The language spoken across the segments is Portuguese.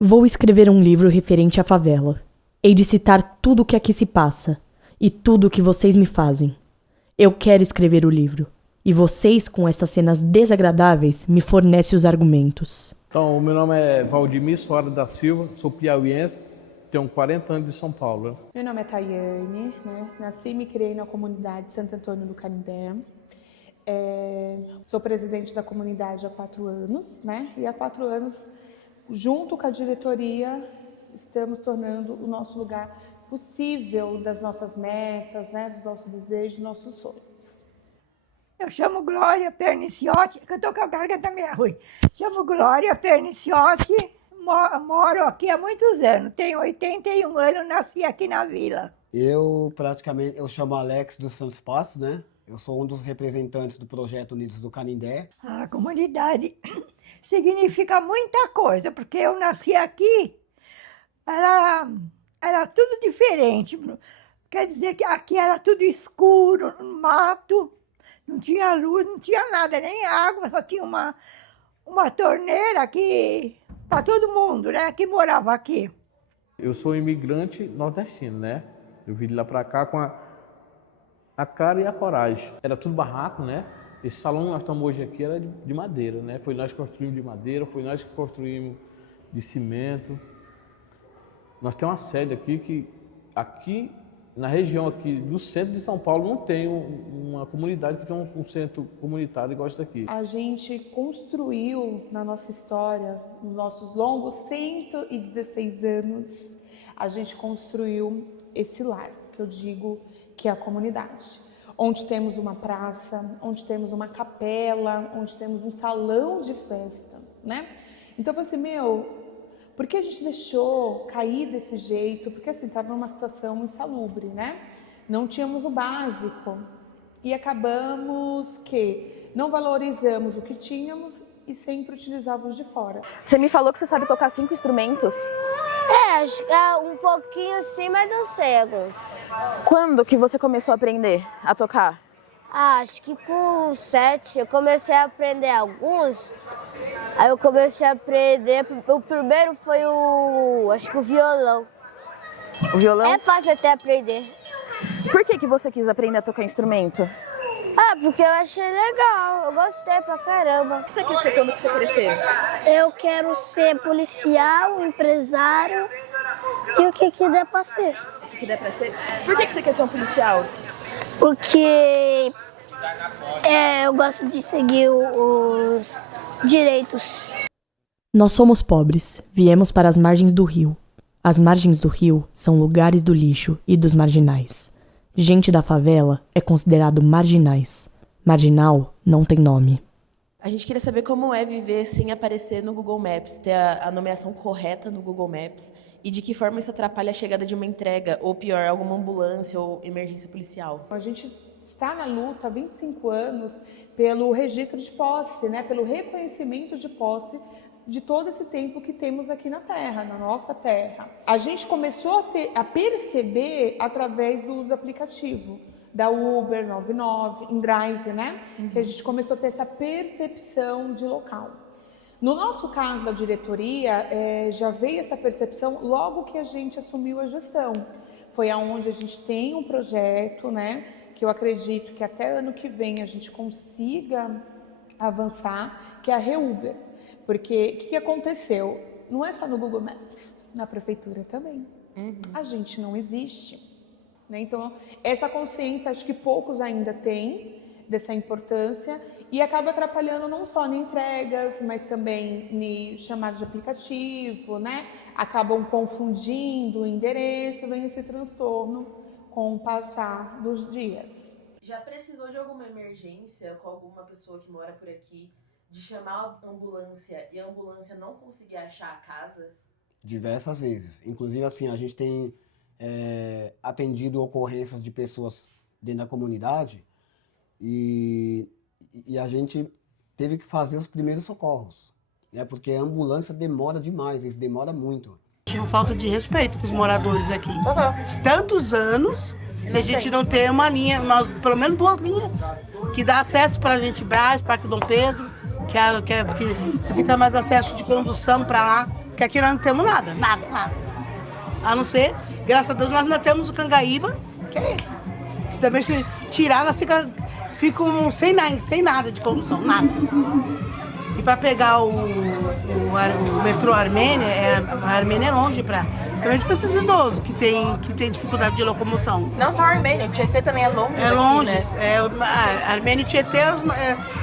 Vou escrever um livro referente à favela. Hei de citar tudo o que aqui se passa e tudo o que vocês me fazem. Eu quero escrever o livro. E vocês, com essas cenas desagradáveis, me fornecem os argumentos. Então, o meu nome é Valdemir Soares da Silva, sou piauiense, tenho 40 anos de São Paulo. Meu nome é Tayane, nasci e me criei na comunidade de Santo Antônio do Canindé. Sou presidente da comunidade há 4 anos, e há 4 anos, junto com a diretoria, estamos tornando o nosso lugar possível das nossas metas, dos nossos desejos, dos nossos sonhos. Eu chamo Glória Perniciotti, que eu tô com a garganta meio ruim. Chamo Glória Perniciotti, moro aqui há muitos anos, tenho 81 anos, nasci aqui na vila. Eu chamo Alex dos Santos Passos, Eu sou um dos representantes do projeto Unidos do Canindé. A comunidade significa muita coisa, porque eu nasci aqui, era tudo diferente. Quer dizer que aqui era tudo escuro, mato, não tinha luz, não tinha nada, nem água, só tinha uma torneira aqui para todo mundo, que morava aqui. Eu sou imigrante nordestino, Eu vim de lá para cá com a cara e a coragem. Era tudo barraco, Esse salão que nós estamos hoje aqui era de madeira, Foi nós que construímos de madeira, foi nós que construímos de cimento. Nós temos uma sede aqui na região aqui do centro de São Paulo não tem uma comunidade que tem um centro comunitário igual esse daqui. A gente construiu na nossa história, nos nossos longos 116 anos, a gente construiu esse lar, que eu digo que é a comunidade. Onde temos uma praça, onde temos uma capela, onde temos um salão de festa, Então eu falei assim, por que a gente deixou cair desse jeito? Porque assim, estava numa situação insalubre, Não tínhamos o básico. E acabamos que não valorizamos o que tínhamos e sempre utilizávamos de fora. Você me falou que você sabe tocar 5 instrumentos? Um pouquinho sim, mas não sei alguns. Quando que você começou a aprender a tocar? Acho que com 7 eu comecei a aprender alguns. Aí eu comecei a aprender, o primeiro foi acho que o violão. O violão? É fácil até aprender. Por que você quis aprender a tocar instrumento? Porque eu achei legal, eu gostei pra caramba. O que você quer ser quando você crescer? Eu quero ser policial, empresário e o que der pra ser. O que der pra ser? Por que você quer ser um policial? Porque eu gosto de seguir os direitos. Nós somos pobres, viemos para as margens do rio. As margens do rio são lugares do lixo e dos marginais. Gente da favela é considerado marginais. Marginal não tem nome. A gente queria saber como é viver sem aparecer no Google Maps, ter a nomeação correta no Google Maps e de que forma isso atrapalha a chegada de uma entrega, ou pior, alguma ambulância ou emergência policial. A gente está na luta há 25 anos pelo registro de posse, pelo reconhecimento de posse de todo esse tempo que temos aqui na terra, na nossa terra. A gente começou a perceber através do uso do aplicativo, da Uber 99, InDrive, Que a gente começou a ter essa percepção de local. No nosso caso da diretoria, já veio essa percepção logo que a gente assumiu a gestão. Foi aonde a gente tem um projeto, que eu acredito que até ano que vem a gente consiga avançar, que é a ReUber. Porque o que aconteceu? Não é só no Google Maps, na prefeitura também. A gente não existe. Então, essa consciência, acho que poucos ainda têm dessa importância e acaba atrapalhando não só em entregas, mas também em chamadas de aplicativo, Acabam confundindo o endereço, vem esse transtorno com o passar dos dias. Já precisou de alguma emergência com alguma pessoa que mora por aqui, de chamar a ambulância e a ambulância não conseguir achar a casa? Diversas vezes. Inclusive, assim, a gente tem atendido ocorrências de pessoas dentro da comunidade e a gente teve que fazer os primeiros socorros, porque a ambulância demora demais, isso demora muito. Tive falta de respeito com os moradores aqui. Tantos anos, a gente não tem uma linha, pelo menos 2 linhas, que dá acesso para a gente, Brás, Parque Dom Pedro, que se fica mais acesso de condução para lá. Que aqui nós não temos nada, nada. A não ser, graças a Deus, nós ainda temos o Cangaíba, que é esse. Se também se tirar, nós ficam sem nada de condução, nada. E para pegar o metrô Armênia, a Armênia é longe principalmente para esses idosos que tem dificuldade de locomoção. Não só a Armênia, o Tietê também é longe. É longe, né? A Armênia e o Tietê,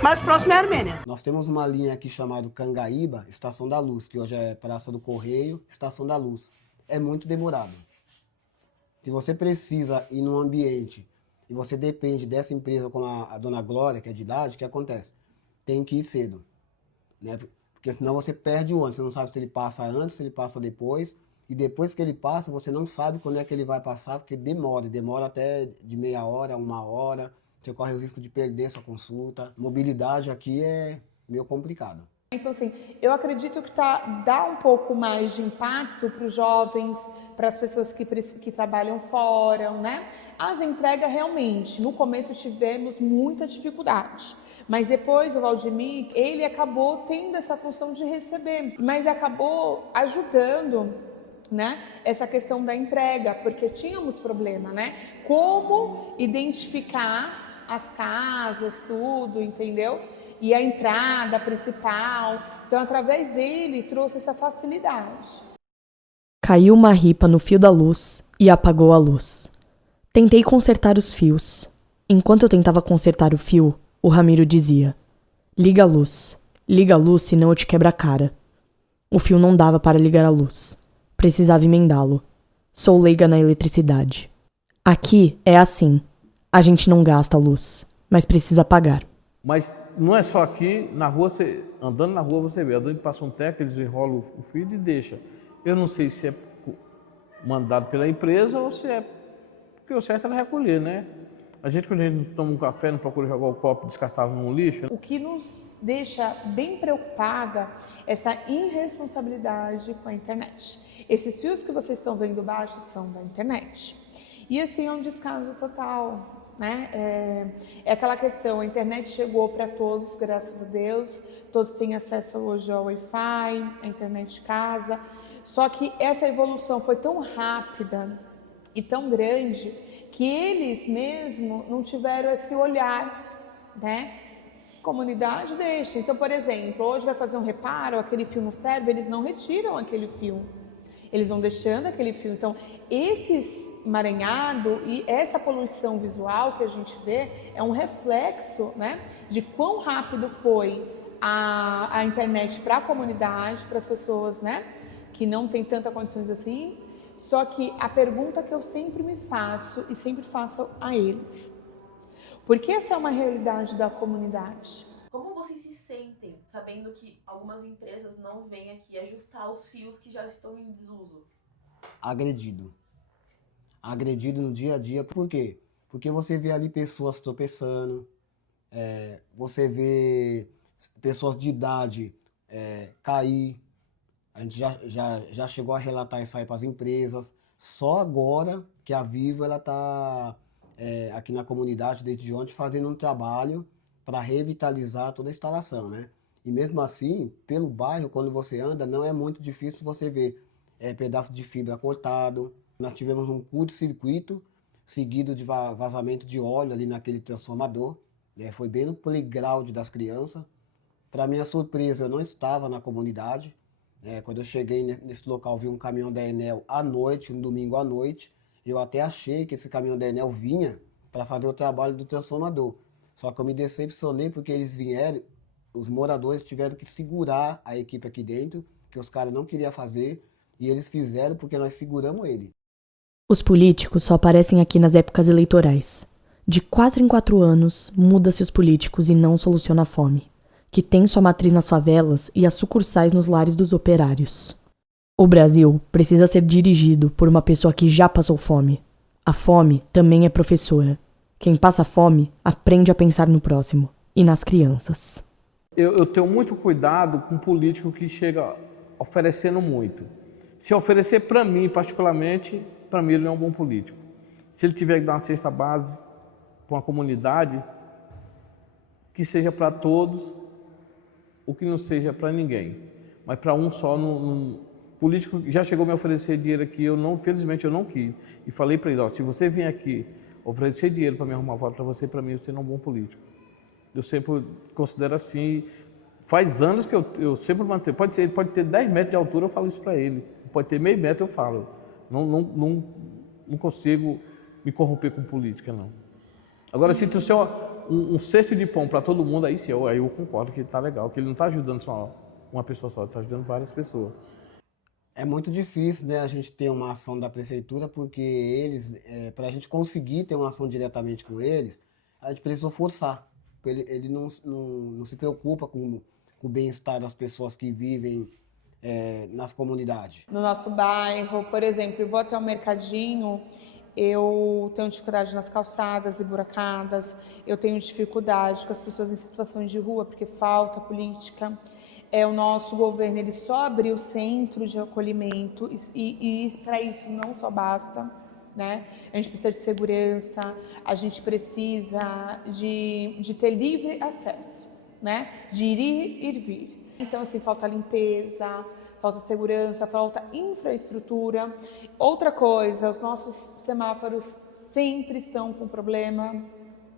mais próximo é a Armênia. Nós temos uma linha aqui chamada Cangaíba, Estação da Luz, que hoje é Praça do Correio, Estação da Luz. É muito demorado. Se você precisa ir num ambiente e você depende dessa empresa como a Dona Glória, que é de idade, o que acontece? Tem que ir cedo, né? Porque senão você perde o ônibus, você não sabe se ele passa antes, se ele passa depois, e depois que ele passa, você não sabe quando é que ele vai passar, porque demora até de meia hora, 1 hora, você corre o risco de perder sua consulta. Mobilidade aqui é meio complicado. Então, assim, eu acredito que dá um pouco mais de impacto para os jovens, para as pessoas que trabalham fora, né? As entregas, realmente, no começo tivemos muita dificuldade. Mas depois o Valdemir, ele acabou tendo essa função de receber, mas acabou ajudando, né, essa questão da entrega, porque tínhamos problema, né? Como identificar as casas, tudo, entendeu? E a entrada principal. Então, através dele, trouxe essa facilidade. Caiu uma ripa no fio da luz e apagou a luz. Tentei consertar os fios. Enquanto eu tentava consertar o fio, o Ramiro dizia: liga a luz, senão eu te quebro a cara. O fio não dava para ligar a luz. Precisava emendá-lo. Sou leiga na eletricidade. Aqui é assim. A gente não gasta luz, mas precisa pagar. Mas não é só aqui, na rua, andando na rua você vê, andando passa um teco, eles enrolam o fio e deixa. Eu não sei se é mandado pela empresa ou se é porque o certo era recolher, né? A gente, quando a gente toma um café, não procura jogar o copo descartável no lixo. O que nos deixa bem preocupada é essa irresponsabilidade com a internet. Esses fios que vocês estão vendo baixo são da internet. E assim é um descaso total, né? É aquela questão, a internet chegou para todos, graças a Deus. Todos têm acesso hoje ao Wi-Fi, à internet de casa. Só que essa evolução foi tão rápida e tão grande que eles mesmo não tiveram esse olhar, né? Comunidade deixa. Então, por exemplo, hoje vai fazer um reparo, aquele fio não serve, eles não retiram aquele fio. Eles vão deixando aquele fio. Então, esses emaranhado e essa poluição visual que a gente vê é um reflexo, né, de quão rápido foi a internet para a comunidade, para as pessoas, né, que não tem tantas condições assim. Só que a pergunta que eu sempre me faço e sempre faço a eles: por que essa é uma realidade da comunidade? Como vocês se sentem sabendo que algumas empresas não vêm aqui ajustar os fios que já estão em desuso? Agredido no dia a dia. Por quê? Porque você vê ali pessoas tropeçando, você vê pessoas de idade cair. A gente já chegou a relatar isso aí para as empresas. Só agora que a Vivo está aqui na comunidade, desde ontem, fazendo um trabalho para revitalizar toda a instalação, né? E mesmo assim, pelo bairro, quando você anda, não é muito difícil você ver pedaços de fibra cortado. Nós tivemos um curto-circuito seguido de vazamento de óleo ali naquele transformador. Foi bem no playground das crianças. Para minha surpresa, eu não estava na comunidade. Quando eu cheguei nesse local, vi um caminhão da Enel à noite, um domingo à noite. Eu até achei que esse caminhão da Enel vinha para fazer o trabalho do transformador. Só que eu me decepcionei porque eles vieram, os moradores tiveram que segurar a equipe aqui dentro, que os caras não queriam fazer, e eles fizeram porque nós seguramos ele. Os políticos só aparecem aqui nas épocas eleitorais. De 4 em 4 anos, muda-se os políticos e não soluciona a fome, que tem sua matriz nas favelas e as sucursais nos lares dos operários. O Brasil precisa ser dirigido por uma pessoa que já passou fome. A fome também é professora. Quem passa fome aprende a pensar no próximo e nas crianças. Eu tenho muito cuidado com político que chega oferecendo muito. Se oferecer para mim, particularmente, para mim ele não é um bom político. Se ele tiver que dar uma cesta base para uma comunidade, que seja para todos, ou que não seja para ninguém. Mas para um só político já chegou a me oferecer dinheiro aqui, felizmente eu não quis. E falei para ele, ó, se você vier aqui oferecer dinheiro para me arrumar voto para para mim você não é um bom político. Eu sempre considero assim, faz anos que eu sempre mantenho, ele pode ter 10 metros de altura, eu falo isso para ele. Pode ter meio metro, eu falo. Não consigo me corromper com política, não. Agora, se tu ser um cesto de pão para todo mundo, aí sim, aí eu concordo que está legal, que ele não está ajudando só uma pessoa só, ele está ajudando várias pessoas. É muito difícil, né, a gente ter uma ação da prefeitura, porque eles, para a gente conseguir ter uma ação diretamente com eles, a gente precisou forçar. Ele não se preocupa com o bem-estar das pessoas que vivem nas comunidades. No nosso bairro, por exemplo, eu vou até o mercadinho, eu tenho dificuldade nas calçadas emburacadas, eu tenho dificuldade com as pessoas em situações de rua, porque falta política. O nosso governo ele só abriu centro de acolhimento e para isso não só basta, né? A gente precisa de segurança, a gente precisa de ter livre acesso, né? De ir e vir. Então, assim, falta limpeza, falta segurança, falta infraestrutura. Outra coisa, os nossos semáforos sempre estão com problema,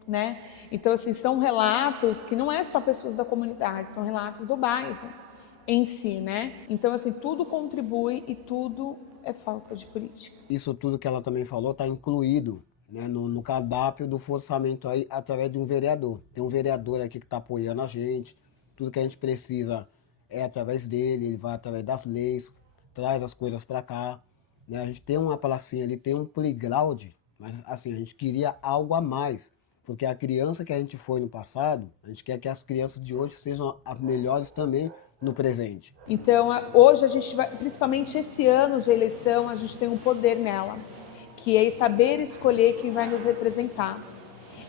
né? Então, assim, são relatos que não é só pessoas da comunidade, são relatos do bairro em si, né? Então, assim, tudo contribui e tudo é falta de política. Isso tudo que ela também falou está incluído, né, no cardápio do forçamento aí, através de um vereador. Tem um vereador aqui que está apoiando a gente, tudo que a gente precisa é através dele, ele vai através das leis, traz as coisas para cá, né? A gente tem uma pracinha ali, tem um playground, mas assim, a gente queria algo a mais. Porque a criança que a gente foi no passado, a gente quer que as crianças de hoje sejam as melhores também no presente. Então, hoje a gente vai, principalmente esse ano de eleição, a gente tem um poder nela, que é saber escolher quem vai nos representar.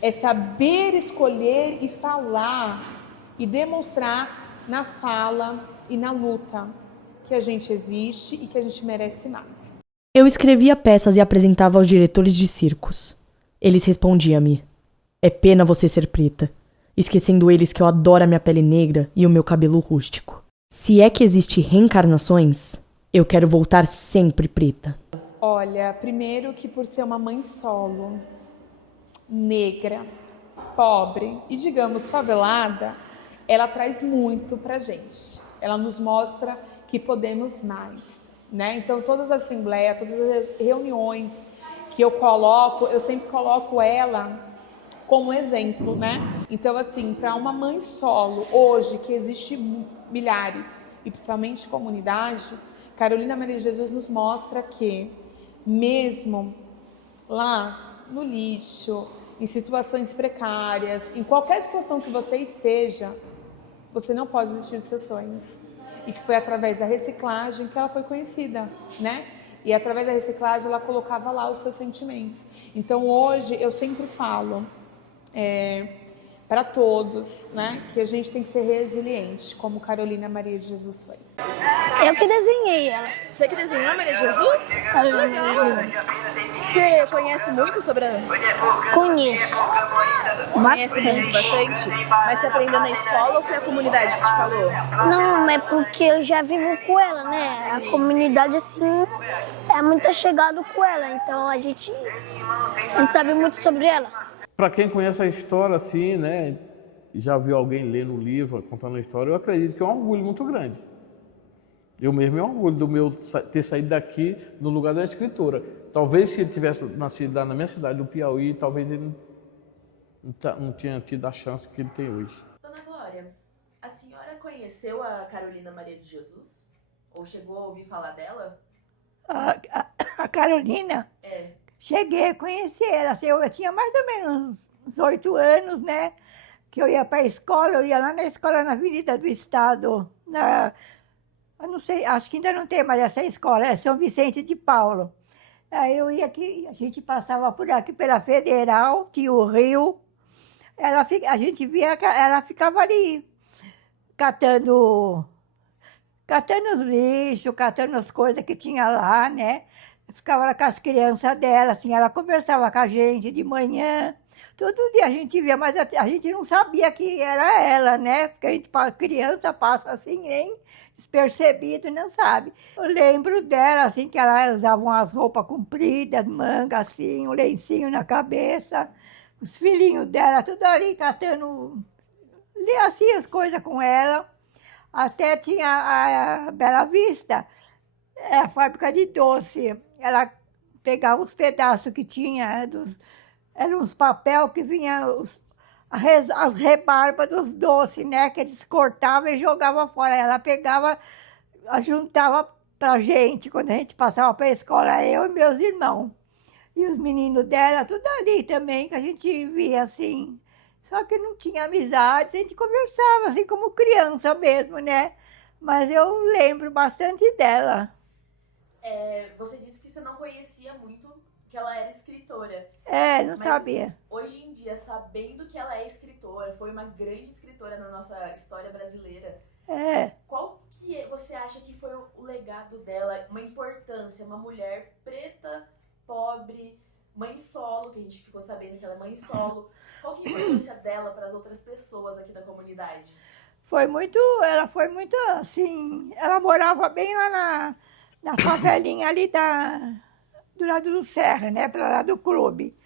É saber escolher e falar e demonstrar na fala e na luta que a gente existe e que a gente merece mais. Eu escrevia peças e apresentava aos diretores de circos. Eles respondiam-me: é pena você ser preta, esquecendo eles que eu adoro a minha pele negra e o meu cabelo rústico. Se é que existe reencarnações, eu quero voltar sempre preta. Olha, primeiro que por ser uma mãe solo, negra, pobre e, digamos, favelada, ela traz muito pra gente. Ela nos mostra que podemos mais, né? Então, todas as assembleias, todas as reuniões que eu coloco, eu sempre coloco ela como exemplo, né? Então, assim, para uma mãe solo, hoje, que existe milhares, e principalmente comunidade, Carolina Maria de Jesus nos mostra que, mesmo lá no lixo, em situações precárias, em qualquer situação que você esteja, você não pode desistir dos seus sonhos. E que foi através da reciclagem que ela foi conhecida, né? E através da reciclagem ela colocava lá os seus sentimentos. Então, hoje, eu sempre falo para todos, né, que a gente tem que ser resiliente, como Carolina Maria de Jesus foi. Eu que desenhei ela. Você que desenhou a Maria de Jesus? Carolina Maria de Jesus. Você conhece muito sobre a... Conheço. Conhece bastante? Mas você aprendeu na escola ou foi a comunidade que te falou? Não, é porque eu já vivo com ela, né? A comunidade, assim, é muito chegado com ela. Então, a gente sabe muito sobre ela. Para quem conhece a história, assim, né, já viu alguém lendo o livro, contando a história, eu acredito que é um orgulho muito grande. Eu mesmo é um orgulho do meu ter saído daqui no lugar da escritora. Talvez se ele tivesse nascido na minha cidade, do Piauí, talvez ele não tinha tido a chance que ele tem hoje. Dona Glória, a senhora conheceu a Carolina Maria de Jesus? Ou chegou a ouvir falar dela? A Carolina? É. Cheguei a conhecer ela, assim, eu tinha mais ou menos uns 8 anos, né? Que eu ia para a escola, eu ia lá na escola na Avenida do Estado, eu não sei, acho que ainda não tem mais essa escola, é São Vicente de Paulo. Aí eu ia aqui, a gente passava por aqui pela Federal, tinha o rio, a gente via, ela ficava ali, catando os lixos, catando as coisas que tinha lá, né? Ficava lá com as crianças dela, assim, ela conversava com a gente de manhã, Todo dia a gente via, mas a gente não sabia que era ela, né? Porque a gente, criança, passa assim, nem despercebido, não sabe. Eu lembro dela, assim, que ela usava umas roupas compridas, manga, assim, um lencinho na cabeça. Os filhinhos dela, tudo ali catando, lia assim as coisas com ela. Até tinha a Bela Vista, a fábrica de doce. Ela pegava os pedaços que tinha eram uns papel que vinha as rebarbas dos doces, né? Que eles cortavam e jogavam fora. Ela pegava, juntava pra gente, quando a gente passava para a escola, eu e meus irmãos. E os meninos dela, tudo ali também, que a gente via assim. Só que não tinha amizade, a gente conversava assim como criança mesmo, né? Mas eu lembro bastante dela. Você disse que você não conhecia muito que ela era escritora. Não Mas sabia. hoje em dia, sabendo que ela é escritora, foi uma grande escritora na nossa história brasileira, qual que você acha que foi o legado dela, uma importância, uma mulher preta, pobre, mãe solo, que a gente ficou sabendo que ela é mãe solo, qual que é a importância dela para as outras pessoas aqui da comunidade? Ela foi muito assim, ela morava bem lá na favelinha ali do lado do Serra, né, para lá do clube.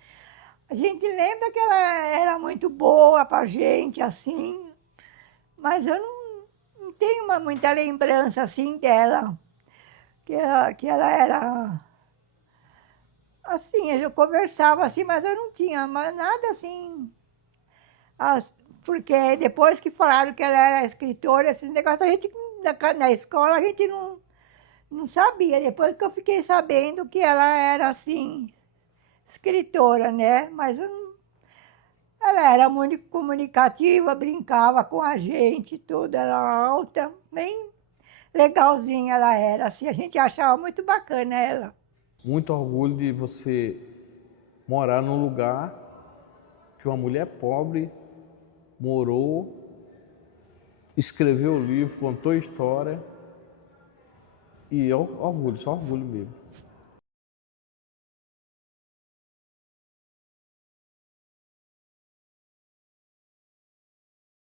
A gente lembra que ela era muito boa pra gente, assim, mas eu não tenho muita lembrança, assim, dela, que ela era, assim, eu conversava, assim, mas eu não tinha nada, assim, porque depois que falaram que ela era escritora, esses negócios, a gente, na escola, a gente não sabia. Depois que eu fiquei sabendo que ela era, assim, escritora, né? Mas ela era muito comunicativa, brincava com a gente, tudo. Era alta, bem legalzinha ela era, assim. A gente achava muito bacana ela. Muito orgulho de você morar num lugar que uma mulher pobre morou, escreveu o livro, contou a história. E orgulho, só orgulho mesmo.